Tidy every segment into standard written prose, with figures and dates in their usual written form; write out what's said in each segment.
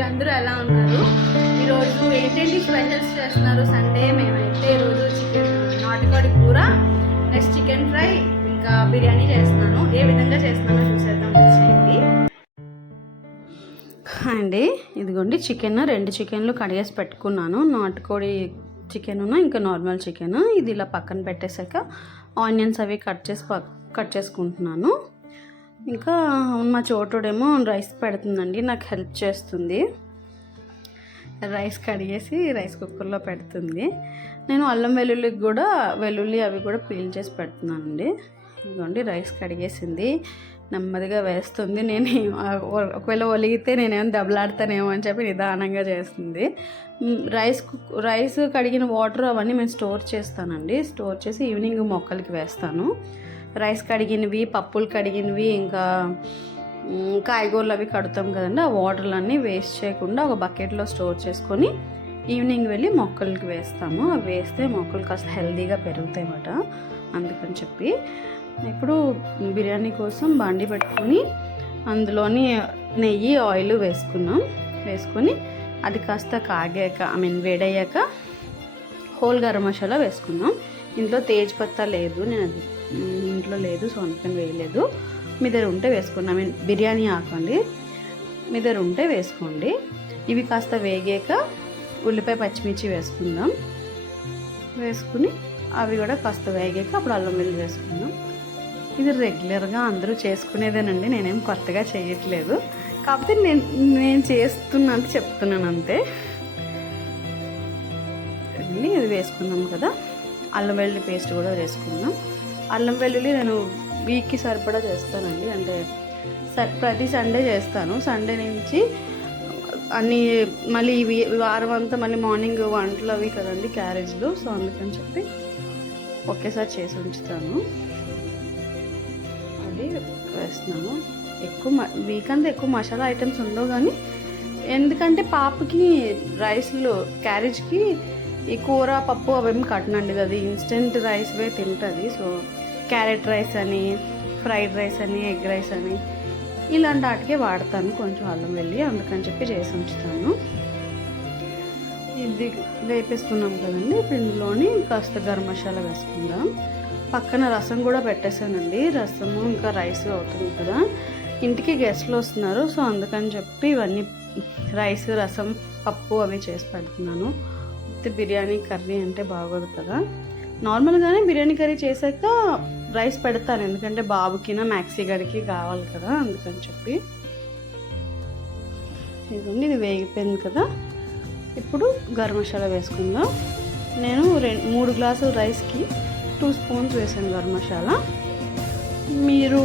మీరందరూ ఎలా ఉన్నారు? ఈరోజు ఏంటంటే స్పెషల్స్ చేస్తున్నారు సండే. మేమైతే ఈరోజు చికెన్ నాటుకోడి కూర, నెక్స్ట్ చికెన్ ఫ్రై, ఇంకా బిర్యానీ చేస్తున్నాను. ఏ విధంగా చేస్తున్నానో చూసేద్దాం వచ్చేయండి. అండి ఇదిగోండి చికెన్, 2 చికెన్లు కడిగేసి పెట్టుకున్నాను. నాటుకోడి చికెన్ ఇంకా నార్మల్ చికెన్. ఇది ఇలా పక్కన పెట్టేశాక ఆనియన్స్ అవి కట్ చేసుకుంటున్నాను. ఇంకా మా చోటుడేమో రైస్ పెడుతుందండి, నాకు హెల్ప్ చేస్తుంది. రైస్ కడిగేసి రైస్ కుక్కర్లో పెడుతుంది. నేను అల్లం వెల్లుల్లి అవి కూడా పీల్ చేసి పెడుతున్నానండి. ఇదిగోండి రైస్ కడిగేసింది, నెమ్మదిగా వేస్తుంది. నేను ఒకవేళ ఒలిగితే నేనేమో దెబ్బలాడతానేమో అని చెప్పి నిదానంగా చేస్తుంది. రైస్ కడిగిన వాటర్ అవన్నీ నేను స్టోర్ చేస్తానండి. స్టోర్ చేసి ఈవినింగ్ మొక్కలకి వేస్తాను. రైస్ కడిగినవి, పప్పులు కడిగినవి, ఇంకా కాయగూరలు అవి కడుతాం కదండి, ఆ వాటర్లన్నీ వేస్ట్ చేయకుండా ఒక బకెట్లో స్టోర్ చేసుకొని ఈవినింగ్ వెళ్ళి మొక్కలకి వేస్తాము. అవి వేస్తే మొక్కలు కాస్త హెల్తీగా పెరుగుతాయి అన్నమాట. అందుకని చెప్పి ఇప్పుడు బిర్యానీ కోసం బాండి పెట్టుకొని అందులోని నెయ్యి, ఆయిల్ వేసుకొని అది కాస్త కాగాక వేడయ్యాక హోల్ గరం మసాలా వేసుకున్నాం. ఇంట్లో తేజ్ పత్తా లేదు, నేను అది ఇంట్లో లేదు, సో అందుకని వేయలేదు. మీ దగ్గర ఉంటే వేసుకోండి. బిర్యానీ ఆకండి, మీ దగ్గర ఉంటే వేసుకోండి. ఇవి కాస్త వేగాక ఉల్లిపాయ, పచ్చిమిర్చి వేసుకుని అవి కూడా కాస్త వేగాక అప్పుడు అల్లం వెల్లుల్లి వేసుకుందాం. ఇది రెగ్యులర్గా అందరూ చేసుకునేదేనండి, నేనేం కొత్తగా చేయట్లేదు. కాకపోతే నేను చేస్తున్నాను చెప్తున్నాను అంతే. ఇది వేసుకుందాం కదా. అల్లం వెల్లుల్లి పేస్ట్ కూడా వేసుకుందాం. అల్లం వెల్లుల్లి నేను వీక్కి సరిపడా చేస్తానండి, అంటే ప్రతి సండే చేస్తాను. సండే నుంచి అన్నీ మళ్ళీ వారం అంతా మళ్ళీ మార్నింగ్ వంటలు అవి కదండి, క్యారేజ్లు, సో అందుకని చెప్పి ఒకేసారి చేసి ఉంచుతాను. అది వేస్తున్నాను. వీక్ అంతా ఎక్కువ మసాలా ఐటమ్స్ ఉండవు, కానీ ఎందుకంటే పాపకి రైస్లు క్యారేజ్కి ఈ కూర, పప్పు అవేమి కట్టనండి, అది ఇన్స్టెంట్ రైస్వే తింటుంది. సో క్యారెట్ రైస్ అని, ఫ్రైడ్ రైస్ అని, ఎగ్ రైస్ అని ఇలాంటి వాటికే వాడతాను కొంచెం అల్లం వెల్లి, అందుకని చెప్పి చేసి ఉంచుతాను. ఇది వేపేసుకున్నాం కదండి. ఇప్పుడు ఇందులోని కాస్త గరం మసాలా వేసుకుందాం. పక్కన రసం కూడా పెట్టేశానండి. రసము ఇంకా రైస్ అవుతుంది కదా, ఇంటికి గెస్ట్లు వస్తున్నారు, సో అందుకని చెప్పి ఇవన్నీ రైస్, రసం, పప్పు అవి చేసి పెడుతున్నాను. బిర్యానీ కర్రీ అంటే బాగోదు కదా. నార్మల్గానే బిర్యానీ కర్రీ చేశాక రైస్ పెడతాను, ఎందుకంటే బాబుకినా మ్యాక్సీ గడికి కావాలి కదా, అందుకని చెప్పి. ఇదిగోండి ఇది వేగిపోయింది కదా. ఇప్పుడు గరం మసాలా వేసుకుందాం. నేను 3 గ్లాసుల రైస్కి 2 స్పూన్స్ వేసాను గరం మసాలా. మీరు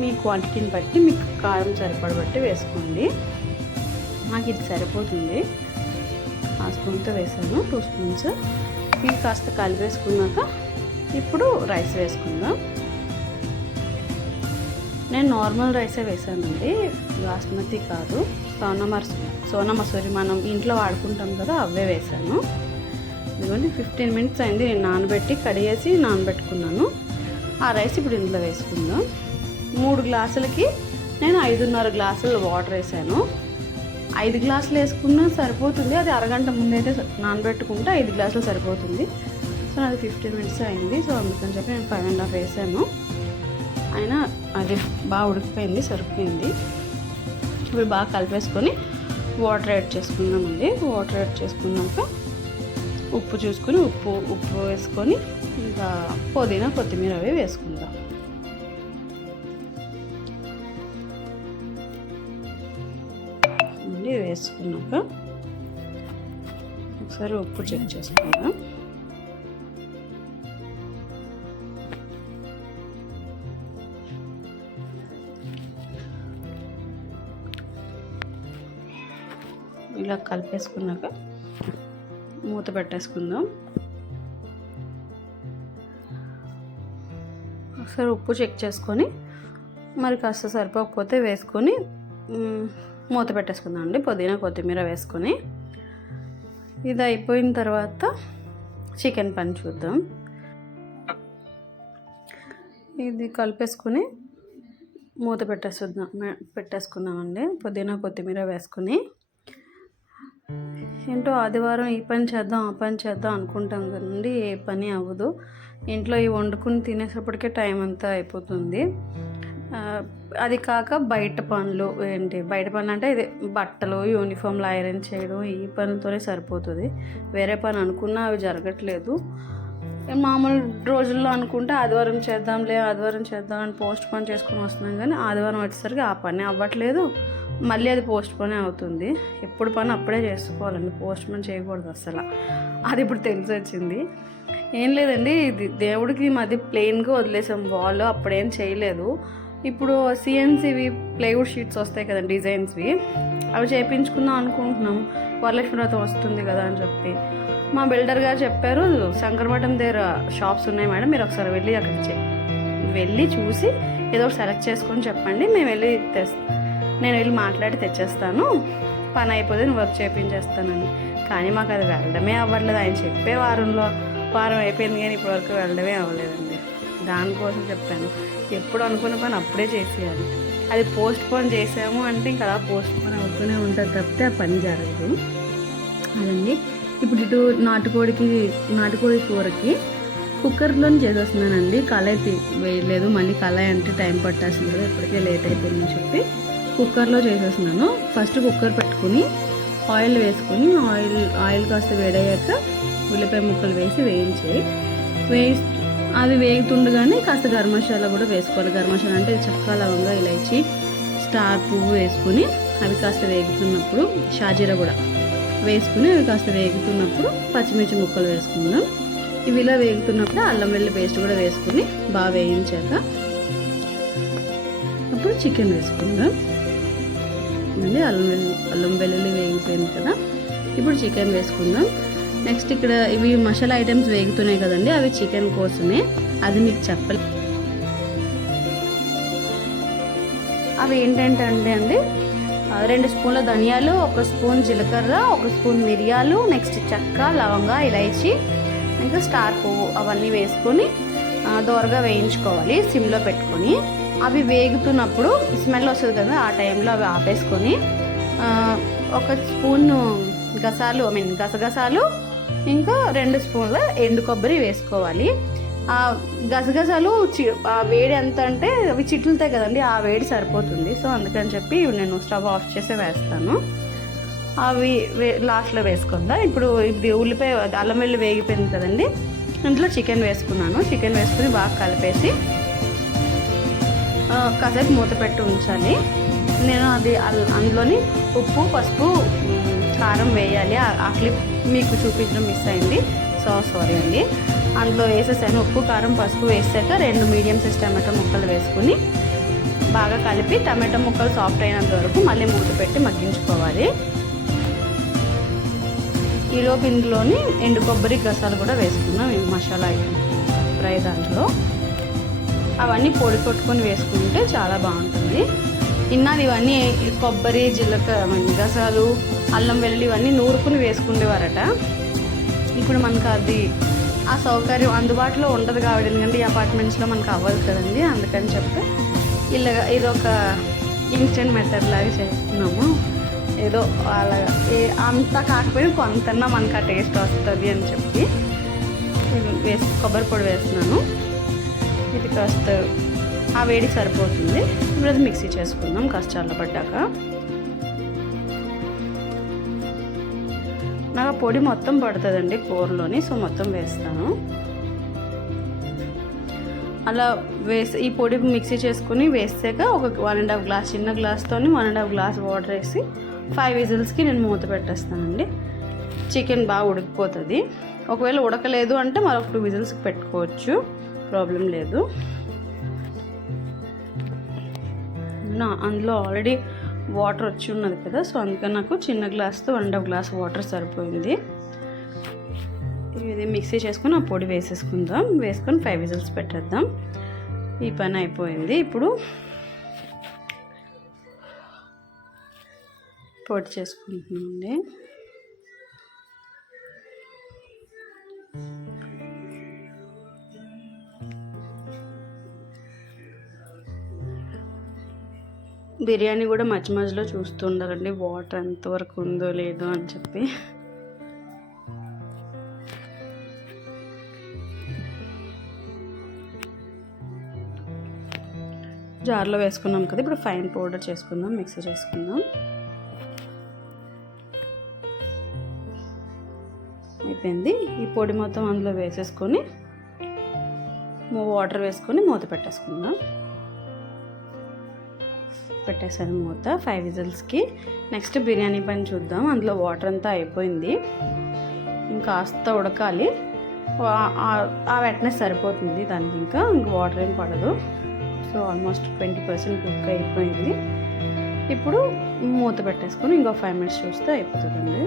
మీ క్వాంటిటీని బట్టి, మీకు కారం సరిపడబట్టి వేసుకోండి. నాకు ఇది సరిపోతుంది, ఆ స్పూన్తో వేసాను 2 స్పూన్స్. ఇవి కాస్త కలిపేసుకున్నాక ఇప్పుడు రైస్ వేసుకుందాం. నేను నార్మల్ రైసే వేసానండి, బాస్మతి కాదు, సోనా మసూరి మనం ఇంట్లో వాడుకుంటాం కదా, అవే వేసాను. ఇదిగోండి 15 మినిట్స్ అయింది, నేను నానబెట్టి కడిగేసి నానబెట్టుకున్నాను. ఆ రైస్ ఇప్పుడు ఇంట్లో వేసుకుందాం. 3 గ్లాసులకి నేను 5.5 గ్లాసులు వాటర్ వేసాను. 5 గ్లాసులు వేసుకున్నా సరిపోతుంది, అది అరగంట ముందైతే నానబెట్టుకుంటే 5 గ్లాసులు సరిపోతుంది. సో అది 15 మినిట్స్ అయింది, సో అందుకని చెప్పి నేను 5.5 వేసాను. అయినా అది బాగా ఉడికిపోయింది, సరిపోయింది. ఇప్పుడు బాగా కలిపేసుకొని వాటర్ యాడ్ చేసుకుందామండి. వాటర్ యాడ్ చేసుకున్నాక ఉప్పు చూసుకొని ఉప్పు వేసుకొని ఇంకా పుదీనా, కొత్తిమీర అవి వేసుకుందాం. వేసుకున్నాక ఒకసారి ఉప్పు చెక్ చేసుకుందాం. ఇలా కలిపేసుకున్నాక మూత పెట్టేసుకుందాం. ఒకసారి ఉప్పు చెక్ చేసుకొని మరి కాస్త సరిపోకపోతే వేసుకొని మూత పెట్టేసుకుందాం అండి. పుదీనా, కొత్తిమీర వేసుకొని ఇది అయిపోయిన తర్వాత చికెన్ పని చూద్దాం. ఇది కలిపేసుకుని మూత పెట్టేసుకుందామండి. పుదీనా, కొత్తిమీర వేసుకుని ఏంటో ఆదివారం ఈ పని చేద్దాం ఆ పని చేద్దాం అనుకుంటాం కదండి, ఏ పని అవ్వదు. ఇంట్లో ఈ వండుకుని తినేసేపటికే టైం అంతా అయిపోతుంది. అది కాక బయట పనులు బయట పనులు అంటే ఇది బట్టలు యూనిఫామ్లు ఐరన్ చేయడం, ఈ పనితోనే సరిపోతుంది. వేరే పని అనుకున్నా అవి జరగట్లేదు. మామూలు రోజుల్లో అనుకుంటే ఆదివారం చేద్దాం అని పోస్ట్ పోన్ చేసుకొని వస్తున్నాం, కానీ ఆదివారం వచ్చేసరికి ఆ పని అవ్వట్లేదు, మళ్ళీ అది పోస్ట్ పోనే అవుతుంది. ఎప్పుడు పని అప్పుడే చేసుకోవాలండి, పోస్ట్ పోన్ చేయకూడదు అసలు. అది ఇప్పుడు తెలిసి వచ్చింది. ఏం లేదండి, ఇది దేవుడికి మధ్య ప్లెయిన్గా వదిలేసాం వాల్, అప్పుడేం చేయలేదు. ఇప్పుడు సిఎన్సీవి ప్లైవుడ్ షీట్స్ వస్తాయి కదండి డిజైన్స్వి, అవి చేయించుకుందాం అనుకుంటున్నాం. వరలక్ష్మి వ్రతం వస్తుంది కదా అని చెప్పి మా బిల్డర్ గారు చెప్పారు, శంకరమఠం దగ్గర షాప్స్ ఉన్నాయి మేడం, మీరు ఒకసారి వెళ్ళి అక్కడ వెళ్ళి చూసి ఏదో ఒకటి సెలెక్ట్ చేసుకొని చెప్పండి, నేను వెళ్ళి మాట్లాడి తెచ్చేస్తాను, పని అయిపోతే నేను వర్క్ చేయించేస్తానని. కానీ మాకు అది వెళ్ళడమే అవ్వట్లేదు. ఆయన చెప్పే వారం అయిపోయింది, కానీ ఇప్పుడు వరకు వెళ్ళడమే అవ్వలేదండి. దానికోసం చెప్పాను, ఎప్పుడు అనుకున్న పని అప్పుడే చేసేయాలి. అది పోస్ట్ పోన్ చేసాము అంటే ఇంకా అలా పోస్ట్ పోన్ అవుతూనే ఉంటుంది తప్పితే ఆ పని జరగదు. అదండి. ఇప్పుడు ఇటు నాటుకోడి కూరకి కుక్కర్లోనే చేసేస్తున్నానండి. కళాయి వేయలేదు, మళ్ళీ కళాయి అంటే టైం పట్టేస్తుంది కదా, ఇప్పటికే లేట్ అయిపోయిందని చెప్పి కుక్కర్లో చేసేస్తున్నాను. ఫస్ట్ కుక్కర్ పెట్టుకుని ఆయిల్ వేసుకొని ఆయిల్ కాస్త వేడయ్యాక ఉల్లిపాయ ముక్కలు వేసి అవి వేగుతుండగానే కాస్త గరం మసాలా కూడా వేసుకోవాలి. గరం మసాలా అంటే చెక్క, లవంగా, ఇలాచి, స్టార్ పువ్వు వేసుకుని అవి కాస్త వేగుతున్నప్పుడు షాజీరా కూడా వేసుకుని అవి కాస్త వేగుతున్నప్పుడు పచ్చిమిర్చి ముక్కలు వేసుకుందాం. ఇవి ఇలా వేగుతున్నప్పుడు అల్లం వెల్లుల్లి పేస్ట్ కూడా వేసుకుని బాగా వేయించాక అప్పుడు చికెన్ వేసుకుందాం. మళ్ళీ అల్లం వెల్లుల్లి వేగిపోయింది కదా, ఇప్పుడు చికెన్ వేసుకుందాం. నెక్స్ట్ ఇక్కడ ఇవి మసాలా ఐటమ్స్ వేగుతున్నాయి కదండి, అవి చికెన్ కోసమే, అది మీకు చెప్పలేదు. అవి ఏంటంటే అండి 2 స్పూన్ల ధనియాలు, 1 స్పూన్ జీలకర్ర, 1 స్పూన్ మిరియాలు, నెక్స్ట్ చెక్క, లవంగా, ఇలాచి, ఇంకా స్టార్ పువ్వు అవన్నీ వేసుకొని దోరగా వేయించుకోవాలి సిమ్లో పెట్టుకొని. అవి వేగుతున్నప్పుడు స్మెల్ వస్తుంది కదా, ఆ టైంలో అవి ఆపేసుకొని 1 స్పూన్ గసగసాలు, ఇంకా 2 స్పూన్ల ఎండు కొబ్బరి వేసుకోవాలి. ఆ గసగసాలు వేడి ఎంత అంటే అవి చిట్లుతాయి కదండి, ఆ వేడి సరిపోతుంది. సో అందుకని చెప్పి నేను స్టవ్ ఆఫ్ చేసి వేస్తాను. అవి లాస్ట్లో వేసుకుందాం. ఇప్పుడు ఇది ఉల్లిపాయ అల్లం వెల్లుల్లి వేగిపోయింది కదండి, ఇంట్లో చికెన్ వేసుకున్నాను. చికెన్ వేసుకుని బాగా కలిపేసి కాసేపు మూత పెట్టి ఉంచాలి. నేను అందులోని ఉప్పు, పసుపు, కారం వేయాలి. ఆ క్లిప్ మీకు చూపించడం మిస్ అయింది, సారీ అండి. అందులో వేసేసాను. ఉప్పు, కారం, పసుపు వేసాక 2 మీడియం సైజ్ టమాటో ముక్కలు వేసుకుని బాగా కలిపి టమాటో ముక్కలు సాఫ్ట్ అయినంత వరకు మళ్ళీ మూత పెట్టి మగ్గించుకోవాలి. ఈలోపు ఇందులోని ఎండు కొబ్బరి గసాలు కూడా వేసుకున్నాం. మసాలా ఐటమ్ ఫ్రై దాంట్లో అవన్నీ పొడి కొట్టుకొని వేసుకుంటే చాలా బాగుంటుంది. ఇవన్నీ కొబ్బరి, జీలకర్ర, గసాలు, అల్లం వెల్లుల్లి ఇవన్నీ నూరుకుని వేసుకునేవారట. ఇప్పుడు మనకు అది ఆ సౌకర్యం అందుబాటులో ఉండదు కాబట్టి, ఎందుకంటే ఈ అపార్ట్మెంట్స్లో మనకు అవ్వదు కదండి, అందుకని చెప్పి ఇదొక ఇన్స్టెంట్ మెథడ్ లాగా చేస్తున్నాము. ఏదో అలాగా అంతా కాకపోయినా కొంతన్నా మనకు ఆ టేస్ట్ వస్తుంది అని చెప్పి కొబ్బరి పొడి వేస్తున్నాను. ఇది కాస్త ఆ వేడికి సరిపోతుంది. ఇప్పుడు అది మిక్సీ చేసుకుందాం కాస్త చల్లబడ్డాక. నాకు ఆ పొడి మొత్తం పడుతుందండి కూరలోని, సో మొత్తం వేస్తాను. అలా ఈ పొడి మిక్సీ చేసుకుని వేసాక ఒక 1.5 గ్లాస్, చిన్న గ్లాస్తో 1.5 గ్లాస్ వాటర్ వేసి 5 విజిల్స్కి నేను మూత పెట్టేస్తానండి. చికెన్ బాగా ఉడికిపోతుంది. ఒకవేళ ఉడకలేదు అంటే మరొక 2 విజిల్స్కి పెట్టుకోవచ్చు, ప్రాబ్లం లేదు. అందులో ఆల్రెడీ వాటర్ వచ్చి ఉన్నది కదా, సో అందుకని నాకు చిన్న గ్లాస్తో 1.5 గ్లాస్ వాటర్ సరిపోయింది. ఇది మిక్సీ చేసుకుని ఆ పొడి వేసేసుకుందాం. వేసుకొని 5 విజిల్స్ పెట్టేద్దాం. ఈ పని అయిపోయింది. ఇప్పుడు పొడి చేసుకుంటున్నాండి. బిర్యానీ కూడా మధ్య మధ్యలో చూస్తూ ఉండాలండి, వాటర్ ఎంతవరకు ఉందో లేదో అని చెప్పి. జార్లో వేసుకున్నాం కదా, ఇప్పుడు ఫైన్ పౌడర్ చేసుకుందాం, మిక్సీ చేసుకుందాం. అయిపోయింది. ఈ పొడి మొత్తం అందులో వేసేసుకొని వాటర్ వేసుకొని మూత పెట్టేసుకుందాం. పెట్టేసాను మూత 5 విజిల్స్కి. నెక్స్ట్ బిర్యానీ పైన చూద్దాం. అందులో వాటర్ అంతా అయిపోయింది, ఇంకాస్త ఉడకాలి. ఆ వెట్నెస్ సరిపోతుంది దానికి, ఇంకా వాటర్ ఏం పడదు. సో ఆల్మోస్ట్ 20% కుక్ అయిపోయింది. ఇప్పుడు మూత పెట్టేసుకొని ఇంకో 5 మినిట్స్ చూస్తే అయిపోతుందండి.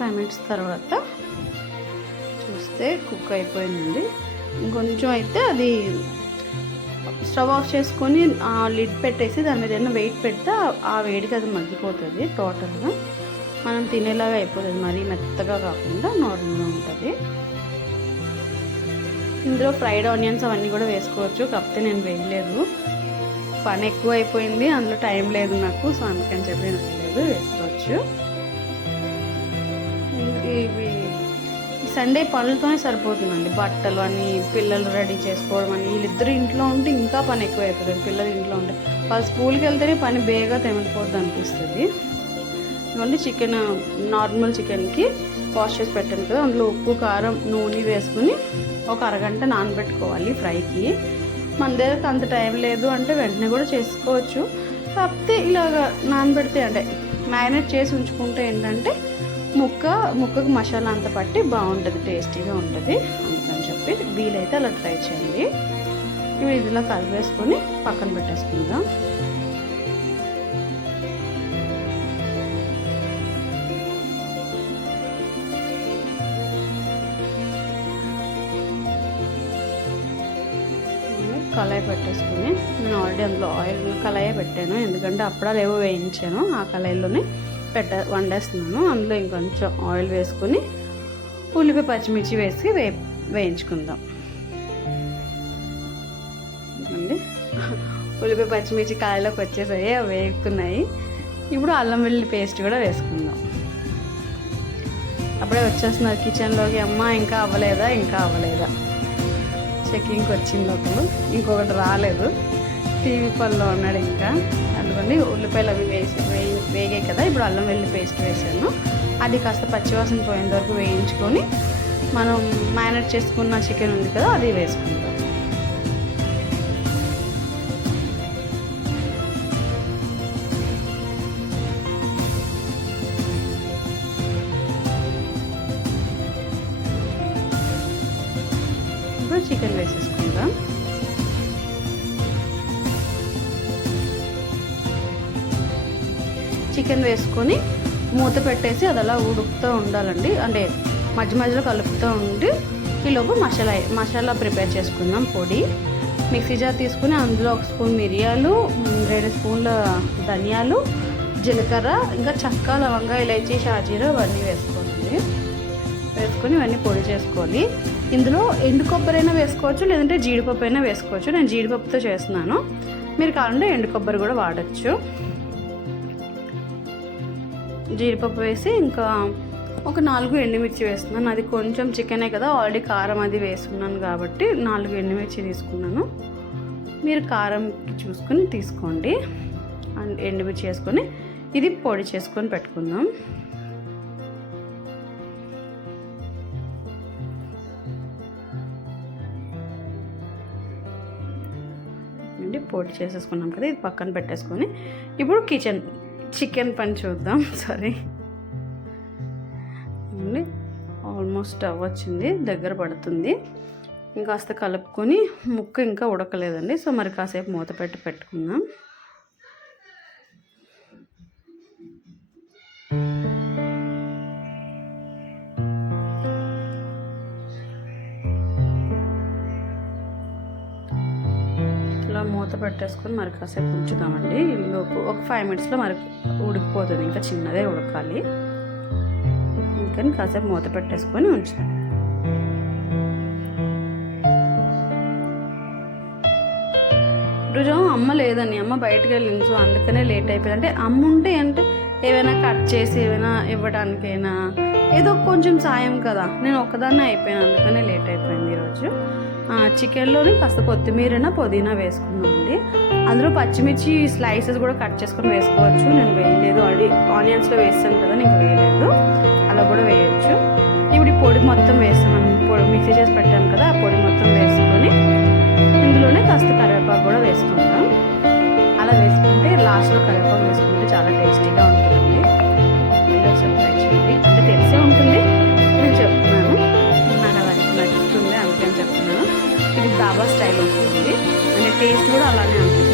5 మినిట్స్ తర్వాత చూస్తే కుక్ అయిపోయిందండి. ఇంకొంచెం అయితే అది స్టవ్ ఆఫ్ చేసుకొని లిడ్ పెట్టేసి దాని మీద ఏదైనా వెయిట్ పెడితే ఆ వేడికి అది మగ్గిపోతుంది. టోటల్గా మనం తినేలాగా అయిపోతుంది, మరీ మెత్తగా కాకుండా నార్మల్గా ఉంటుంది. ఇందులో ఫ్రైడ్ ఆనియన్స్ అవన్నీ కూడా వేసుకోవచ్చు, కాకపోతే నేను వేయలేదు. పని ఎక్కువ అయిపోయింది, అందులో టైం లేదు నాకు, సో అందుకని చెప్పి నేను వేయలేదు. వేసుకోవచ్చు. ఇవి సండే పనులతోనే సరిపోతుందండి. బట్టలు అని, పిల్లలు రెడీ చేసుకోవడం అని, వీళ్ళిద్దరు ఇంట్లో ఉంటే ఇంకా పని ఎక్కువ అయిపోతుంది. పిల్లలు ఇంట్లో ఉంటే వాళ్ళు స్కూల్కి వెళ్తేనే పని బేగా తెమిలిపోద్ది అనిపిస్తుంది. ఇవన్నీ చికెన్, నార్మల్ చికెన్కి వాష్ చేసి పెట్టాను కదా, అందులో ఉప్పు, కారం, నూనె వేసుకుని ఒక అరగంట నానబెట్టుకోవాలి ఫ్రైకి. మన దగ్గరకు అంత టైం లేదు అంటే వెంటనే కూడా చేసుకోవచ్చు, కాకపోతే ఇలాగ నానబెడితే అంటే మ్యారినేట్ చేసి ఉంచుకుంటే ఏంటంటే ముక్కకు మసాలా అంతా పట్టి బాగుంటుంది, టేస్టీగా ఉంటుంది. అందుకని చెప్పి వీలైతే అలా ట్రై చేయండి. ఇవి ఇదిలా కలిపేసుకొని పక్కన పెట్టేసుకుందాం. కళాయి పెట్టేసుకుని, నేను ఆల్రెడీ అందులో ఆయిల్ కళాయి పెట్టాను, ఎందుకంటే అప్పుడాలు ఏవో వేయించాను, ఆ కళాయిలోనే వండేస్తున్నాను. అందులో ఇంకొంచెం ఆయిల్ వేసుకొని ఉల్లిపాయ పచ్చిమిర్చి వేసి వేయించుకుందాం అండి. ఉల్లిపాయ పచ్చిమిర్చి కాయలోకి వచ్చేసాయి, అవి వేగుతున్నాయి. ఇప్పుడు అల్లం వెల్లుల్లి పేస్ట్ కూడా వేసుకుందాం. అప్పుడే వచ్చేస్తున్నారు కిచెన్లోకి. అమ్మ ఇంకా అవ్వలేదా చెక్కింగ్కి వచ్చింది ఒకరు, ఇంకొకటి రాలేదు, టీవీ పనిలో ఉన్నాడు ఇంకా. అందుకని ఉల్లిపాయలు అవి వేగాయి కదా, ఇప్పుడు అల్లం వెల్లుల్లి పేస్ట్ వేసాను. అది కాస్త పచ్చివాసన పోయేంత వరకు వేయించుకొని మనం మ్యారినేట్ చేసుకున్న చికెన్ ఉంది కదా, అది వేసుకుందాం. ఇప్పుడు చికెన్ వేసేసుకుందాం. చికెన్ వేసుకొని మూత పెట్టేసి అది అలా ఉడుకుతూ ఉండాలండి, అంటే మధ్య మధ్యలో కలుపుతూ ఉండి ఈలోపు మసాలా ప్రిపేర్ చేసుకుందాం. పొడి మిక్సీ జార్ తీసుకుని అందులో 1 స్పూన్ మిరియాలు, 2 స్పూన్ల ధనియాలు, జీలకర్ర, ఇంకా చెక్క, లవంగ, ఇలైచీ, షాజీరా ఇవన్నీ వేసుకొని ఇవన్నీ పొడి చేసుకోవాలి. ఇందులో ఎండు కొబ్బరి అయినా వేసుకోవచ్చు, లేదంటే జీడిపప్పు అయినా వేసుకోవచ్చు. నేను జీడిపప్పుతో చేస్తున్నాను, మీరు కావాలంటే ఎండు కొబ్బరి కూడా వాడచ్చు. జీడిపప్పు వేసి ఇంకా ఒక 4 ఎండుమిర్చి వేస్తున్నాను. అది కొంచెం చికెనే కదా, ఆల్రెడీ కారం అది వేసుకున్నాను కాబట్టి 4 ఎండుమిర్చి తీసుకున్నాను. మీరు కారం చూసుకొని తీసుకోండి. ఎండుమిర్చి వేసుకొని ఇది పొడి చేసుకొని పెట్టుకుందాం. పొడి చేసేసుకున్నాం కదా, ఇది పక్కన పెట్టేసుకొని ఇప్పుడు చికెన్ పని చూద్దాం. ఆల్మోస్ట్ అవ్వచ్చింది, దగ్గర పడుతుంది. ఇంకాస్త కలుపుకొని ముక్క ఇంకా ఉడకలేదండి, సో మరి కాసేపు మూత పెట్టుకుందాం. ఇలా మూత పెట్టేసుకొని మరి కాసేపు ఉంచుదామండి. ఈలోపు ఒక 5 మినిట్స్లో మరి ఉడికిపోతుంది, ఇంకా చిన్నదే ఉడకాలి. ఇంకా కాసేపు మూత పెట్టేసుకొని ఉంచుదాం. ఈరోజు అమ్మ లేదని, అమ్మ బయటకు వెళ్ళింది. సో అందుకనే లేట్ అయిపోయింది. అంటే అమ్మ ఉంటే అంటే ఏమైనా కట్ చేసి ఏమైనా ఇవ్వడానికైనా ఏదో కొంచెం సాయం కదా. నేను ఒక్కదాన్నే అయిపోయాను, అందుకనే లేట్ అయిపోయింది ఈరోజు. చికెన్లోని కాస్త కొత్తిమీర పుదీనా వేసుకున్నామండి. అందులో పచ్చిమిర్చి స్లైసెస్ కూడా కట్ చేసుకొని వేసుకోవచ్చు. నేను వేయలేదు, ఆనియన్స్లో వేస్తాను కదా, నేను వేయలేదు. అలా కూడా వేయచ్చు. ఇప్పుడు ఈ పొడి మొత్తం వేస్తాం, మనం పొడి మిక్సీ చేసి పెట్టాం కదా, ఆ పొడి మొత్తం వేసుకొని ఇందులోనే కాస్త కరివేపాకు కూడా వేసుకుంటాం. అలా వేసుకుంటే లాస్ట్లో కరివేపాకు వేసుకుంటే చాలా టేస్టీగా ఉంటుందండి. మీరు ఒకసారి ట్రై చేయండి. అంటే తెలిసే ఉంటుంది, నేను చెప్తున్నాను, నాకు అలా నచ్చుతుంది అందుకని చెప్తున్నాను. ఇది దాబా స్టైల్ ఉంటుంది, అంటే టేస్ట్ కూడా అలానే ఉంటుంది.